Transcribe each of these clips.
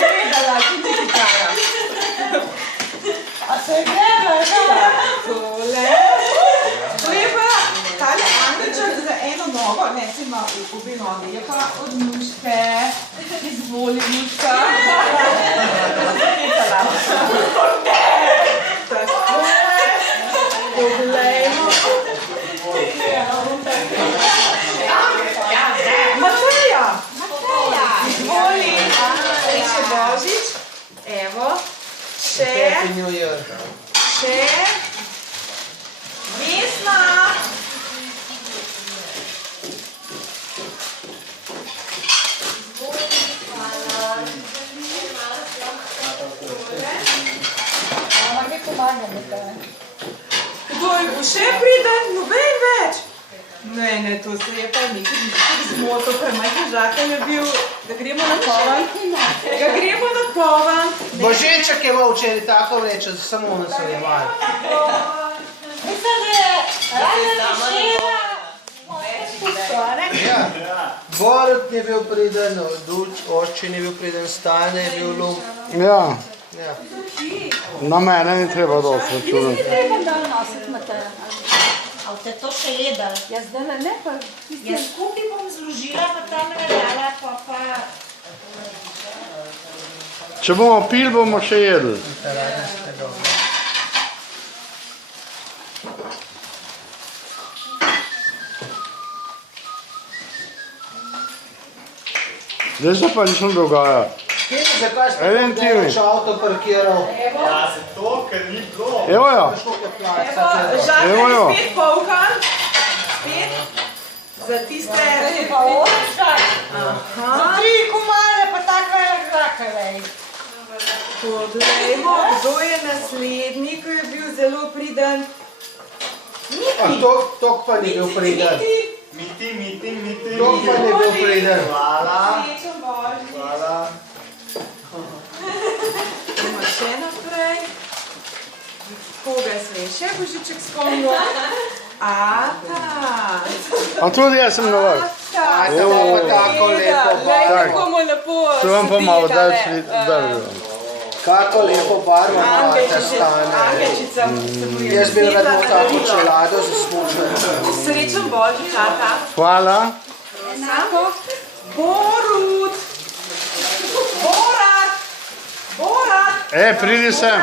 Gledala, ki ti kraja. A se je gledala, tole. To je pa tale angelček za eno nogo, ne, si ima obe noge, je pa od Nuške. Izvoli, Nuška. Tako. Poglejmo. Mateja! Izvoli! Še Božič. Evo. Še. Vesna! Kdo je bo še priden? Noben več? Ne, to se je pa nekaj zmoto, premajhen žakelj je bil, da gremo na kovan. Da gremo na kovan. Božiček je imel včeraj tako vreče, samo on se je val. Mislim, da je Rajna Mišela moja spusto, ne? Borut je bil priden, Duč, Oščin je bil priden, Stane je bil Lum. Ja. Na mene ni treba dosti računati. Ni treba dal nositi, Mateja. A te to še jedal? Ja, zdaj ne pa. Ja, skupaj bom zložila, pa tam nadala, pa... Če bomo pili, bomo še jedli. Zdaj se pa nič ne dogaja. Zakaj ste več avto parkiral? Ja, zato, ker ni bilo. Evo jo. Žakelj je spet polkan. Spet. Za tiste... Pa očkaj. Za 3 komade, pa tak velik žakelj. Poglejmo, kdo je naslednji, ko je bil zelo priden. A tok pa ni bil priden. Miti. Tok pa ni bil priden. Hvala. Srečen Božič. Hvala. Idemo še naprej. Koga se je še Božiček spomnil? Ata. A tudi jaz sem na vrh. Ata pa tako lepo Glej, barvo. kako mu lepo To vam pa malo stigale. držal. Kako lepo barvo imate, Stane. Angelčica se mu je Jaz bi rad imel tako svidla. čelado za smučanje. Srečen Božič, Ata. Hvala. Samo. Borut. Borat. Pridi sem.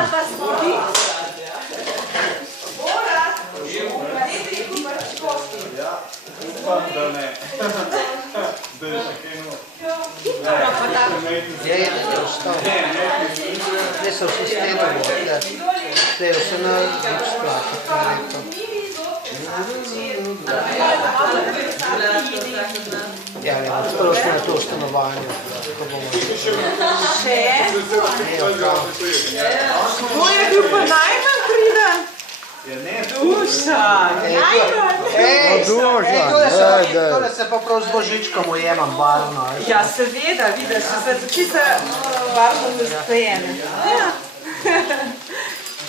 Borat. Dajte jih umrčkosti. Upam, da ne. Zdaj je še kaj noč. Je ostal. Ne so vsi stenovo. Te vse na drug splati. Ja, ne, odprl smo na to stanovanje. Še? Kdo je bil pa najmanj priden? Dušan. Tole se pa prav z Božičkom ujemam barvno. Ja, seveda, vidiš, so čisto barvno nastojene. Ja.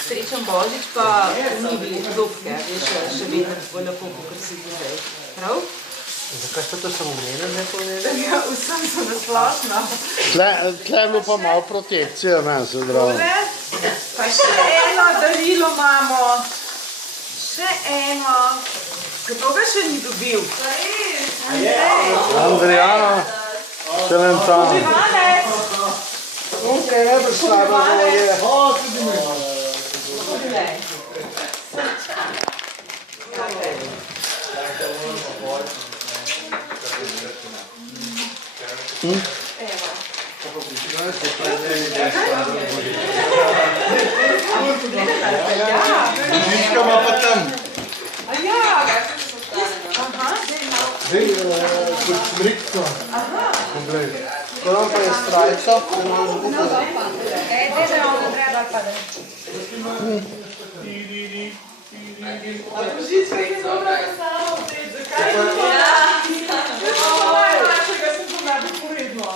Srečen Božič pa ni bili zopke, veš, še vedno tako lepo, kot si ti zdaj. Prav? Zakaj ste to samo mene zdaj povedali? Ja, vsem so nasplošno. Tle je bilo pa malo protekcije, meni se zdravo. Tole, pa še eno darilo imamo. Še eno. Kdo ga še ni dobil? Andrijana, Celentana. Živanec. Tukaj je najbolj slabo volje. Poglej. Božička ima pa tam. Zdaj, kot smrikto. Ko nam pa je strajco, da nam zgubo. Božička je dobro samo vzeti, zakaj je to? Našega sem to najbolj poredno.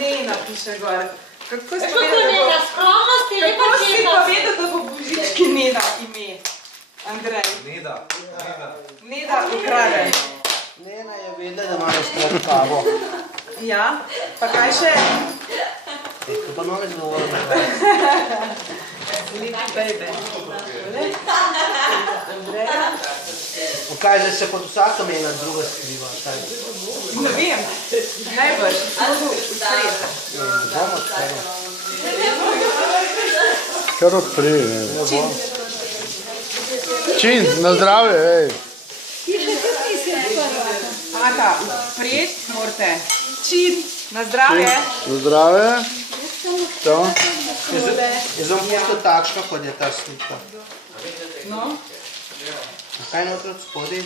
Ne napiše gor. Kako si povedal, da bo Božički Neda ime? Andrej. Neda. Neda. Frida ukrade. Nena je vedela, da imaš stvar kavo. Ja, pa kaj še? To pa nove zgovorne. Sleepy baby. Kaj, zdaj se pod vsaka mena druga skriva? Ne vem, najbrž. Bomo odprli. Kar odpri, ne. Čin, na zdravje, ej. Aka, prijeti morate. Čin, na zdravje. Na zdravje. To. Jaz bom pustil takšno, kot je ta slika. No, Kaj noter od spodaj?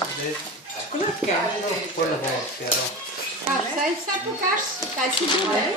školatke. Tako ne bom odpiral. Saj pokaž, kaj si dobil.